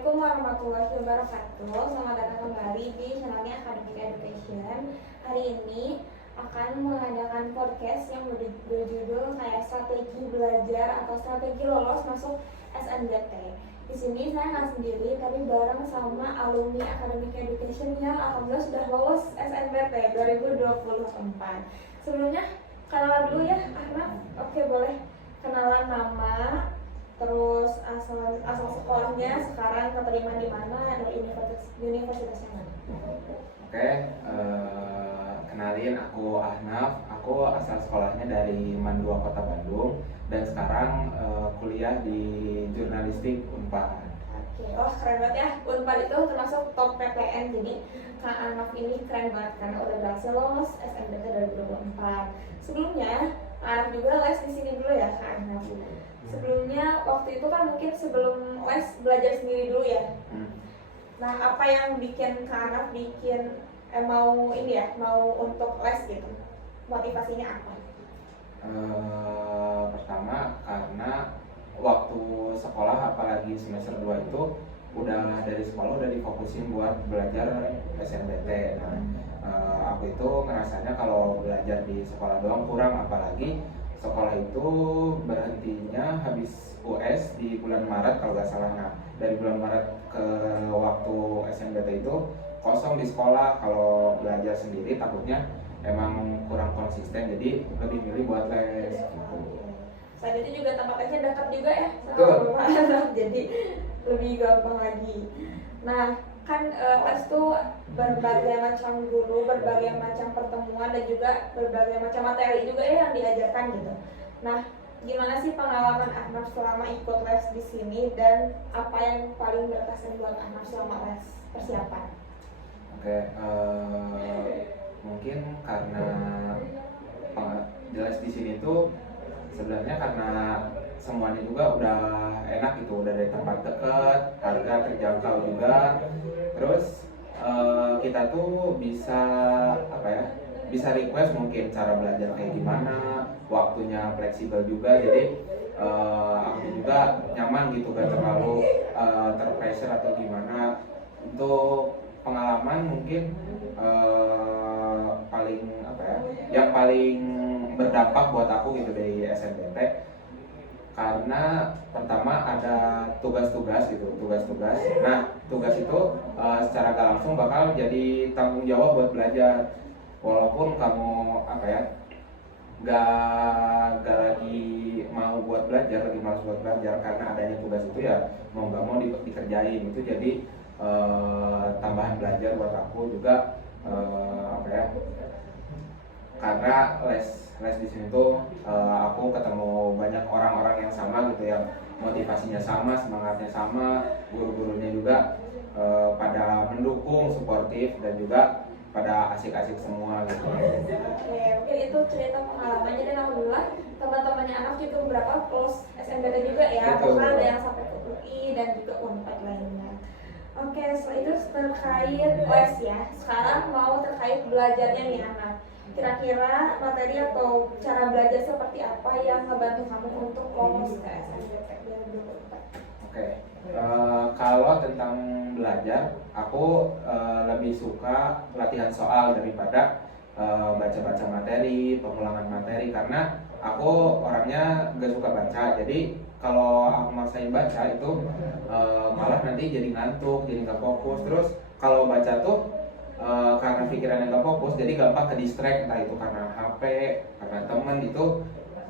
Assalamualaikum warahmatullahi wabarakatuh. Selamat datang kembali di channelnya Academic Education. Hari ini akan mengadakan podcast yang berjudul kayak strategi belajar atau strategi lolos masuk SNBT. Di sini saya nggak sendiri, tapi bareng sama alumni Academic Education yang alhamdulillah sudah lolos SNBT 2024. Sebelumnya kenalan dulu ya, Ahnaf. Oke, boleh kenalan nama, terus asal sekolahnya, sekarang keterima di mana, dan universitas yang mana. Oke, kenalin aku Ahnaf. Aku asal sekolahnya dari Mandua Kota Bandung dan sekarang kuliah di jurnalistik Unpad. Oke, oh keren banget ya. Unpad itu termasuk top PTN, jadi Kak Ahnaf ini keren banget karena udah berhasil lolos SNBT 2024. Sebelumnya Kak Ahnaf juga les di sini dulu ya Kak Ahnaf. Sebelumnya waktu itu kan mungkin sebelum les belajar sendiri dulu ya. Nah, apa yang bikin Kak Ahnaf mau untuk les gitu? Motivasinya apa? Pertama karena waktu sekolah apalagi semester 2 itu dari sekolah udah difokusin buat belajar SNBT. Nah, aku itu ngerasanya kalau belajar di sekolah doang kurang, apalagi sekolah itu berhentinya habis US di bulan Maret kalau nggak salah. Nah, dari bulan Maret ke waktu SNBT itu kosong di sekolah. Kalau belajar sendiri takutnya emang kurang konsisten, jadi lebih milih buat les gitu. Selain itu juga tempat lesnya dekat juga ya sama rumah anak, jadi lebih gampang lagi. Nah, kan les tuh berbagai macam guru, berbagai macam pertemuan, dan juga berbagai macam materi juga ya yang diajarkan gitu. Nah, gimana sih pengalaman Ahnaf selama ikut les di sini, dan apa yang paling berkesan buat Ahnaf selama les persiapan? Oke, mungkin karena les di sini tuh sebenarnya karena semuanya juga udah enak gitu, udah dari tempat dekat, harga terjangkau juga. Terus kita tuh bisa request mungkin cara belajar kayak gimana, waktunya fleksibel juga, jadi aku yang nyaman gitu, gak terlalu terpressure atau gimana. Untuk pengalaman mungkin yang paling berdampak buat aku gitu dari SNBT, karena pertama ada tugas-tugas. Nah, tugas itu secara gak langsung bakal jadi tanggung jawab buat belajar, walaupun kamu gak lagi mau buat belajar, lagi malas buat belajar, karena adanya tugas itu ya mau gak mau dikerjain. Itu jadi tambahan belajar buat aku juga. Karena les di sini tuh aku ketemu banyak orang-orang yang sama gitu, yang motivasinya sama, semangatnya sama, guru-gurunya juga pada mendukung, suportif, dan juga pada asik-asik semua gitu. Oke, mungkin itu cerita pengalamannya, dan alhamdulillah teman-temannya Ahnaf juga beberapa plus SNBT juga ya, bahkan ada yang sampai ke UI dan juga Unpad lainnya. Oke, setelah itu terkait les ya. Sekarang mau terkait belajarnya nih Ahnaf. Kira-kira materi atau cara belajar seperti apa yang membantu kamu untuk lolos ke SNBT 2024? Oke, kalau tentang belajar, aku lebih suka latihan soal daripada baca-baca materi, pengulangan materi, karena aku orangnya gak suka baca. Jadi kalau aku maksain baca itu malah nanti jadi ngantuk, jadi gak fokus. Terus kalau baca tuh karena pikirannya gak fokus, jadi gampang ke distract, entah itu karena HP, karena temen, itu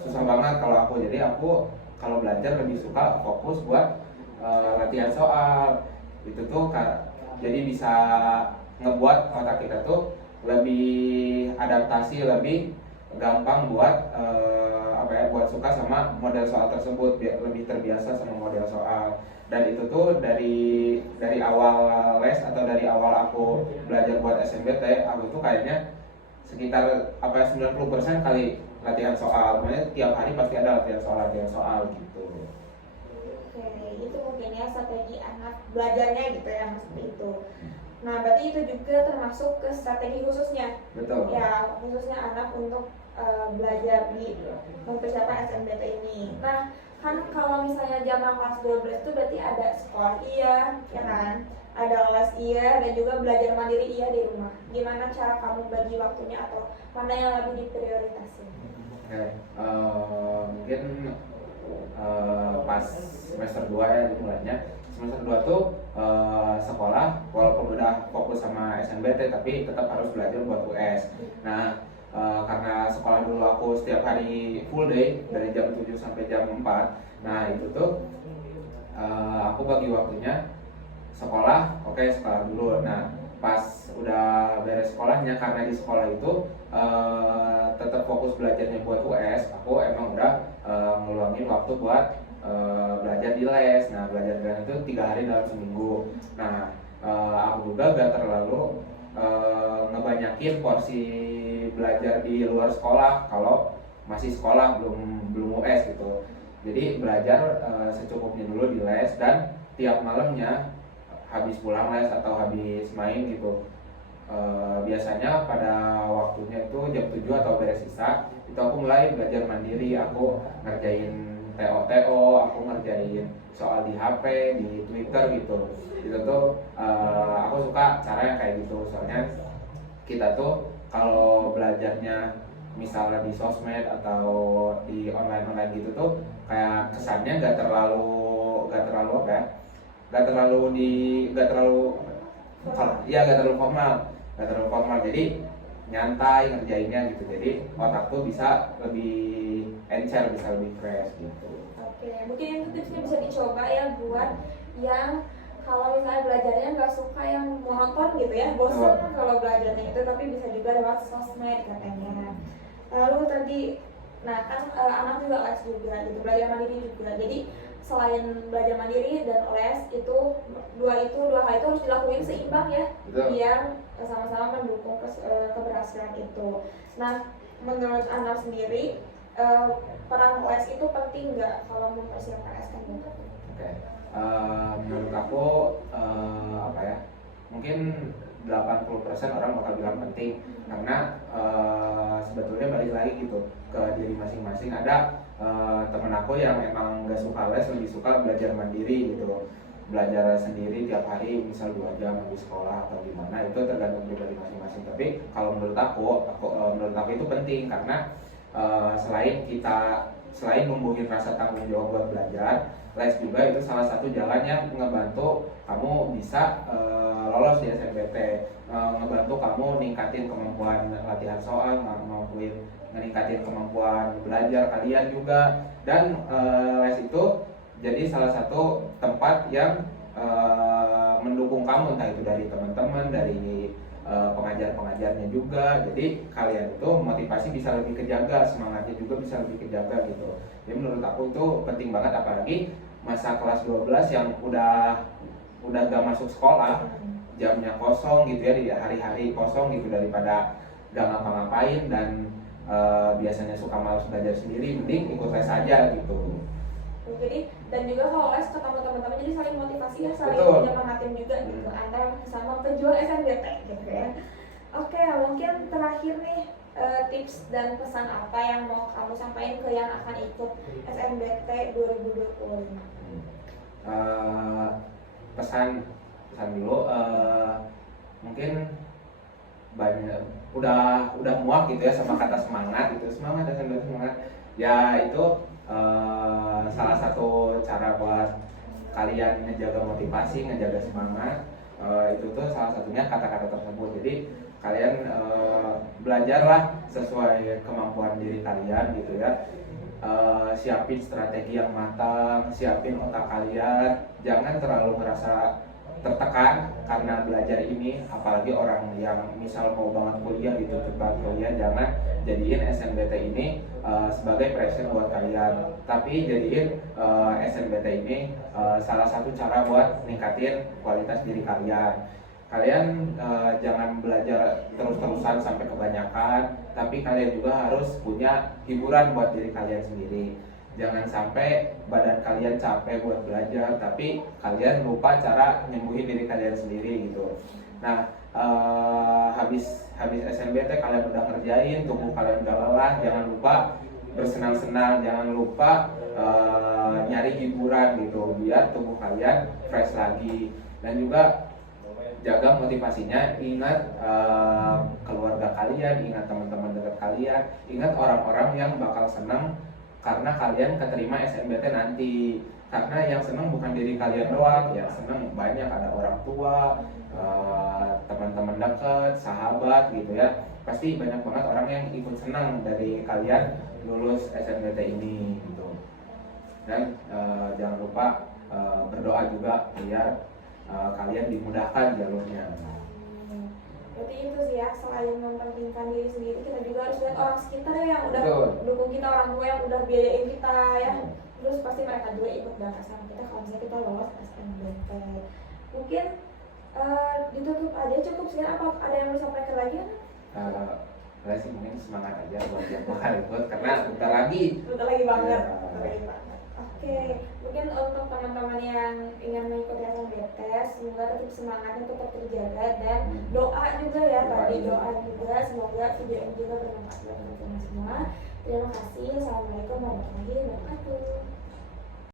susah banget kalau aku. Jadi aku kalau belajar lebih suka fokus buat latihan soal. Itu tuh jadi bisa ngebuat otak kita tuh lebih adaptasi, lebih gampang buat buat suka sama model soal tersebut, lebih terbiasa sama model soal. Dan itu tuh dari awal les atau dari awal aku belajar buat SNBT, aku tuh kayaknya sekitar 90% kali latihan soal. Makanya tiap hari pasti ada latihan soal gitu. Oke, itu mungkin ya strategi Ahnaf belajarnya gitu ya, seperti itu. Nah, berarti itu juga termasuk ke strategi khususnya. Betul. Ya, khususnya Ahnaf untuk belajar di mempersiapkan SNBT ini. Nah, kan kalau misalnya zaman kelas 12 itu berarti ada sekolah iya, ya kan? Ada les iya dan juga belajar mandiri iya di rumah. Gimana cara kamu bagi waktunya atau mana yang lebih diprioritasin? Oke, mungkin pas semester 2 ya dimulainya. Semester 2 tuh sekolah walaupun udah fokus sama SNBT tapi tetap harus belajar buat US. Nah, karena sekolah dulu aku setiap hari full day dari jam 7 sampai jam 4. Nah, itu tuh aku bagi waktunya sekolah, oke sekolah dulu. Nah, pas udah beres sekolahnya karena di sekolah itu tetap fokus belajarnya buat US, aku emang udah ngeluangin waktu buat belajar di les. Nah, belajar di les itu 3 hari dalam seminggu. Nah, aku juga gak terlalu ngebanyakin porsi belajar di luar sekolah kalau masih sekolah belum US gitu. Jadi belajar secukupnya dulu di les dan tiap malamnya habis pulang les atau habis main gitu. Biasanya pada waktunya itu jam 7 atau beres sisa itu aku mulai belajar mandiri. Aku ngerjain TO, aku ngerjain soal di HP, di Twitter gitu. Itu tuh aku suka cara yang kayak gitu. Soalnya kita tuh kalau belajarnya misalnya di sosmed atau di online gitu tuh kayak kesannya gak terlalu apa ya, gak terlalu gak terlalu formal, jadi nyantai ngerjainnya gitu. Jadi otak tuh bisa lebih encer, bisa lebih fresh gitu. Oke, mungkin itu tipsnya bisa dicoba ya buat yang kalau misalnya belajarnya nggak suka yang monoton gitu ya, bosan kalau belajarnya itu, tapi bisa juga lewat sosmed katanya. Lalu tadi, nah kan anak juga les juga gitu, belajar mandiri juga. Jadi selain belajar mandiri dan les itu dua hal itu harus dilakuin seimbang ya. Betul. Biar sama-sama mendukung keberhasilan itu. Nah, menurut anak sendiri peran les itu penting nggak kalau mempersiapkan SNM? Oke. Menurut aku apa ya, mungkin 80% orang bakal bilang penting karena sebetulnya balik lagi gitu ke diri masing-masing. Ada temen aku yang emang gak suka les, lebih suka belajar mandiri gitu, belajar sendiri tiap hari misal 2 jam habis sekolah atau gimana, itu tergantung pribadi masing-masing. Tapi kalau menurut aku itu penting karena selain numbuhin rasa tanggung jawab buat belajar, les juga itu salah satu jalan yang ngebantu kamu bisa lolos di SNBT, ngebantu kamu ningkatin kemampuan latihan soal, meningkatin kemampuan belajar kalian juga. Dan les itu jadi salah satu tempat yang mendukung kamu, entah itu dari teman-teman, dari pengajar-pengajarnya juga. Jadi kalian itu motivasi bisa lebih kejaga, semangatnya juga bisa lebih kejaga gitu. Jadi menurut aku itu penting banget, apalagi masa kelas 12 yang udah gak masuk sekolah, jamnya kosong gitu ya, di hari-hari kosong gitu, daripada gak ngapa-ngapain dan biasanya suka malas belajar sendiri, mending ikut les aja gitu. Jadi dan juga kalau les ketemu teman-teman jadi saling motivasi ya, saling menyemangatin juga gitu antara sama pejuang SNBT gitu ya. Oke, mungkin terakhir nih tips dan pesan apa yang mau kamu sampaikan ke yang akan ikut SNBT 2020? Pesan dulu, mungkin banyak udah muak gitu ya sama kata semangat gitu, semangat ya. Itu salah satu cara buat kalian ngejaga motivasi, ngejaga semangat, itu tuh salah satunya kata-kata tersebut. Jadi kalian belajarlah sesuai kemampuan diri kalian gitu ya. Siapin strategi yang matang, siapin otak kalian, jangan terlalu merasa tertekan karena belajar ini. Apalagi orang yang misal mau banget kuliah gitu, cepat kuliah, jangan jadiin SNBT ini sebagai pressure buat kalian, tapi jadiin SNBT ini salah satu cara buat ningkatin kualitas diri kalian. Kalian jangan belajar terus-terusan sampai kebanyakan, tapi kalian juga harus punya hiburan buat diri kalian sendiri. Jangan sampai badan kalian capek buat belajar, tapi kalian lupa cara nyembuhin diri kalian sendiri gitu. Nah, habis SNBT kalian udah ngerjain, tubuh kalian udah lelah, jangan lupa bersenang-senang, jangan lupa nyari hiburan gitu biar tubuh kalian fresh lagi. Dan juga jaga motivasinya, ingat keluarga kalian, ingat teman-teman dekat kalian, ingat orang-orang yang bakal senang karena kalian keterima SNBT nanti. Karena yang senang bukan diri kalian doang, yang senang banyak, ada orang tua, teman-teman dekat, sahabat gitu ya. Pasti banyak banget orang yang ikut senang dari kalian lulus SNBT ini gitu. Dan jangan lupa berdoa juga biar kalian dimudahkan jalurnya. Berarti itu sih ya, selain mempentingkan diri sendiri, kita juga harus lihat orang sekitar yang udah dukung kita, orang tua yang udah biayain kita ya. Terus pasti mereka juga ikut bangga sama kita kalau misalnya kita lolos SNBT. Mungkin ditutup aja cukup sih, apa ada yang mau disampaikan lagi? Saya sih mungkin semangat aja buat yang bakal ikut karena bentar lagi banget. Ya. Oke, mungkin untuk teman-teman yang ingin mengikuti SNBT, semoga tetap semangatnya tetap terjaga dan doa juga ya, tadi doa juga, semoga video ini juga bermanfaat buat teman-teman semua. Terima kasih. Assalamualaikum warahmatullahi wabarakatuh.